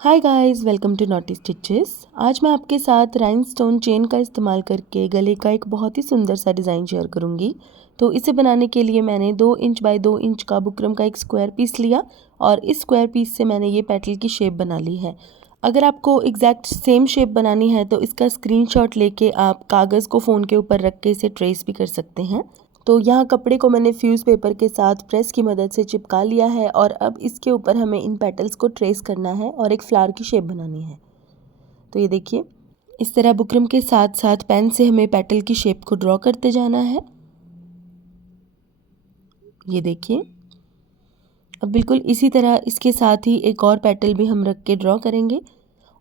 Hi guys, welcome to Naughty Stitches. आज मैं आपके साथ राइनस्टोन चेन का इस्तेमाल करके गले का एक बहुत ही सुंदर सा डिज़ाइन शेयर करूंगी। तो इसे बनाने के लिए मैंने 2 इंच बाय 2 इंच का बुकरम का एक स्क्वायर पीस लिया और इस स्क्वायर पीस से मैंने ये पेटल की शेप बना ली है। अगर आपको एग्जैक्ट सेम शेप बनानी है तो इसका स्क्रीनशॉट लेके आप कागज़ को फ़ोन के ऊपर रख के इसे ट्रेस भी कर सकते हैं। तो यहाँ कपड़े को मैंने फ्यूज़ पेपर के साथ प्रेस की मदद से चिपका लिया है और अब इसके ऊपर हमें इन पेटल्स को ट्रेस करना है और एक फ्लावर की शेप बनानी है। तो ये देखिए, इस तरह बुकरम के साथ साथ पेन से हमें पेटल की शेप को ड्रॉ करते जाना है। ये देखिए, अब बिल्कुल इसी तरह इसके साथ ही एक और पेटल भी हम रख के ड्रॉ करेंगे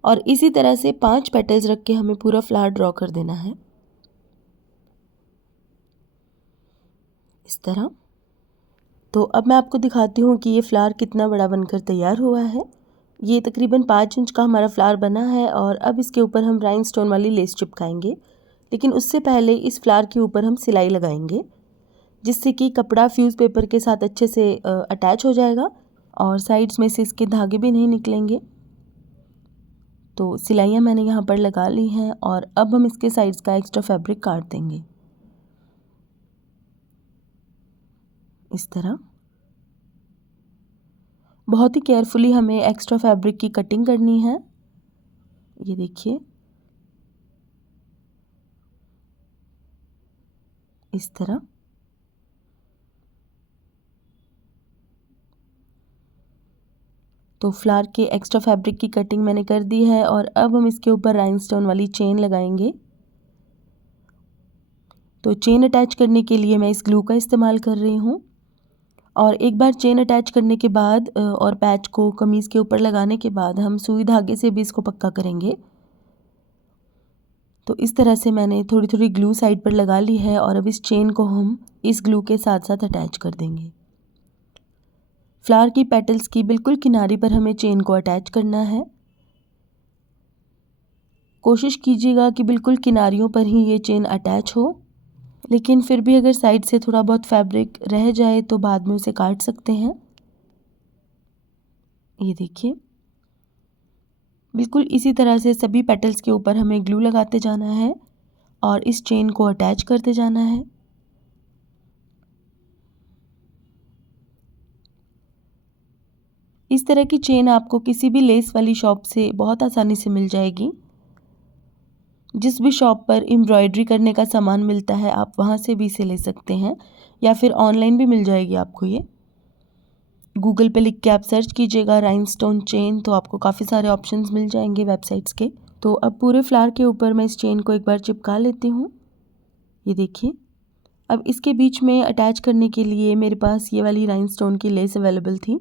और इसी तरह से 5 पेटल्स रख के हमें पूरा फ्लावर ड्रॉ कर देना है इस तरह। तो अब मैं आपको दिखाती हूँ कि ये फ्लावर कितना बड़ा बनकर तैयार हुआ है। ये तकरीबन 5 इंच का हमारा फ्लावर बना है और अब इसके ऊपर हम राइनस्टोन वाली लेस चिपकाएंगे। लेकिन उससे पहले इस फ्लावर के ऊपर हम सिलाई लगाएंगे, जिससे कि कपड़ा फ्यूज़ पेपर के साथ अच्छे से अटैच हो जाएगा और साइड्स में से इसके धागे भी नहीं निकलेंगे। तो सिलाइयाँ मैंने यहाँ पर लगा ली हैं और अब हम इसके साइड्स का एक्स्ट्रा फैब्रिक काट देंगे इस तरह। बहुत ही केयरफुली हमें एक्स्ट्रा फैब्रिक की कटिंग करनी है। ये देखिए, इस तरह। तो फ्लावर के एक्स्ट्रा फैब्रिक की कटिंग मैंने कर दी है और अब हम इसके ऊपर राइनस्टोन वाली चेन लगाएंगे। तो चेन अटैच करने के लिए मैं इस ग्लू का इस्तेमाल कर रही हूँ और एक बार चेन अटैच करने के बाद और पैच को कमीज़ के ऊपर लगाने के बाद हम सुई धागे से भी इसको पक्का करेंगे। तो इस तरह से मैंने थोड़ी थोड़ी ग्लू साइड पर लगा ली है और अब इस चेन को हम इस ग्लू के साथ साथ अटैच कर देंगे। फ्लावर की पेटल्स की बिल्कुल किनारी पर हमें चेन को अटैच करना है। कोशिश कीजिएगा कि बिल्कुल किनारियों पर ही ये चेन अटैच हो, लेकिन फिर भी अगर साइड से थोड़ा बहुत फैब्रिक रह जाए तो बाद में उसे काट सकते हैं। ये देखिए, बिल्कुल इसी तरह से सभी पेटल्स के ऊपर हमें ग्लू लगाते जाना है और इस चेन को अटैच करते जाना है। इस तरह की चेन आपको किसी भी लेस वाली शॉप से बहुत आसानी से मिल जाएगी। जिस भी शॉप पर एम्ब्रॉयडरी करने का सामान मिलता है आप वहाँ से भी इसे ले सकते हैं या फिर ऑनलाइन भी मिल जाएगी आपको। ये गूगल पे लिख के आप सर्च कीजिएगा राइनस्टोन चेन, तो आपको काफ़ी सारे ऑप्शंस मिल जाएंगे वेबसाइट्स के। तो अब पूरे फ्लावर के ऊपर मैं इस चेन को एक बार चिपका लेती हूँ। ये देखिए, अब इसके बीच में अटैच करने के लिए मेरे पास ये वाली राइनस्टोन की लेस अवेलेबल थी,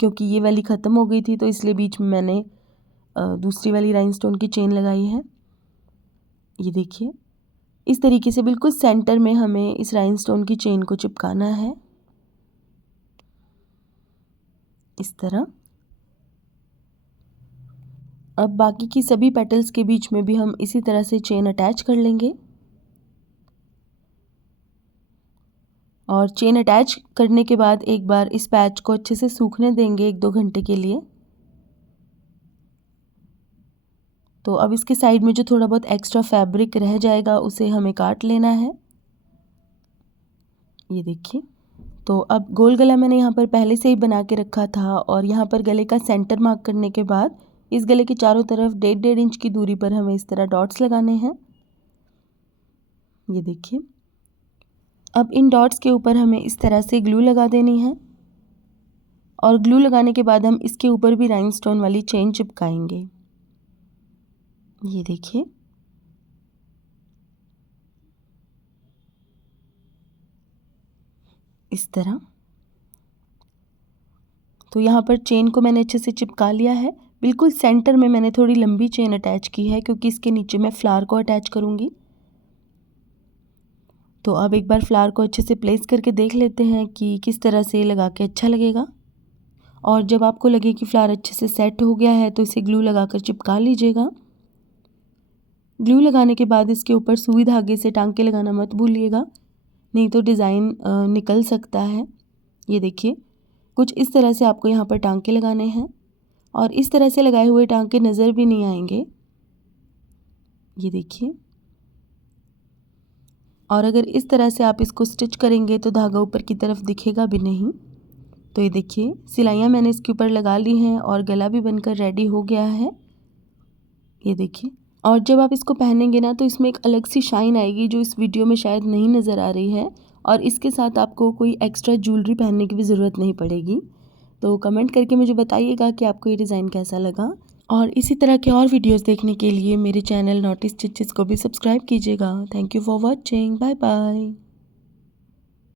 क्योंकि ये वाली ख़त्म हो गई थी तो इसलिए बीच में मैंने दूसरी वाली राइनस्टोन की चेन लगाई है। ये देखिए, इस तरीके से बिल्कुल सेंटर में हमें इस राइनस्टोन की चेन को चिपकाना है इस तरह। अब बाकी की सभी पेटल्स के बीच में भी हम इसी तरह से चेन अटैच कर लेंगे और चेन अटैच करने के बाद एक बार इस पैच को अच्छे से सूखने देंगे 1-2 घंटे के लिए। तो अब इसके साइड में जो थोड़ा बहुत एक्स्ट्रा फैब्रिक रह जाएगा उसे हमें काट लेना है। ये देखिए, तो अब गोल गला मैंने यहाँ पर पहले से ही बना के रखा था और यहाँ पर गले का सेंटर मार्क करने के बाद इस गले के चारों तरफ 1.5 इंच की दूरी पर हमें इस तरह डॉट्स लगाने हैं। ये देखिए, अब इन डॉट्स के ऊपर हमें इस तरह से ग्लू लगा देनी है और ग्लू लगाने के बाद हम इसके ऊपर भी राइनस्टोन वाली चेन चिपकाएंगे। ये देखिए, इस तरह। तो यहाँ पर चेन को मैंने अच्छे से चिपका लिया है। बिल्कुल सेंटर में मैंने थोड़ी लंबी चेन अटैच की है क्योंकि इसके नीचे मैं फ्लावर को अटैच करूँगी। तो अब एक बार फ्लावर को अच्छे से प्लेस करके देख लेते हैं कि किस तरह से लगा के अच्छा लगेगा। और जब आपको लगे कि फ्लावर अच्छे से सेट हो गया है तो इसे ग्लू लगाकर चिपका लीजिएगा। ग्लू लगाने के बाद इसके ऊपर सुई धागे से टांके लगाना मत भूलिएगा, नहीं तो डिज़ाइन निकल सकता है। ये देखिए, कुछ इस तरह से आपको यहाँ पर टांके लगाने हैं और इस तरह से लगाए हुए टांके नज़र भी नहीं आएंगे, ये देखिए। और अगर इस तरह से आप इसको स्टिच करेंगे तो धागा ऊपर की तरफ दिखेगा भी नहीं। तो ये देखिए सिलाइयाँ मैंने इसके ऊपर लगा ली हैं और गला भी बनकर रेडी हो गया है, ये देखिए। और जब आप इसको पहनेंगे ना तो इसमें एक अलग सी शाइन आएगी जो इस वीडियो में शायद नहीं नज़र आ रही है। और इसके साथ आपको कोई एक्स्ट्रा ज्वेलरी पहनने की भी ज़रूरत नहीं पड़ेगी। तो कमेंट करके मुझे बताइएगा कि आपको ये डिज़ाइन कैसा लगा। और इसी तरह के और वीडियोस देखने के लिए मेरे चैनल नॉटी स्टिचेस को भी सब्सक्राइब कीजिएगा। Thank you for watching, bye bye.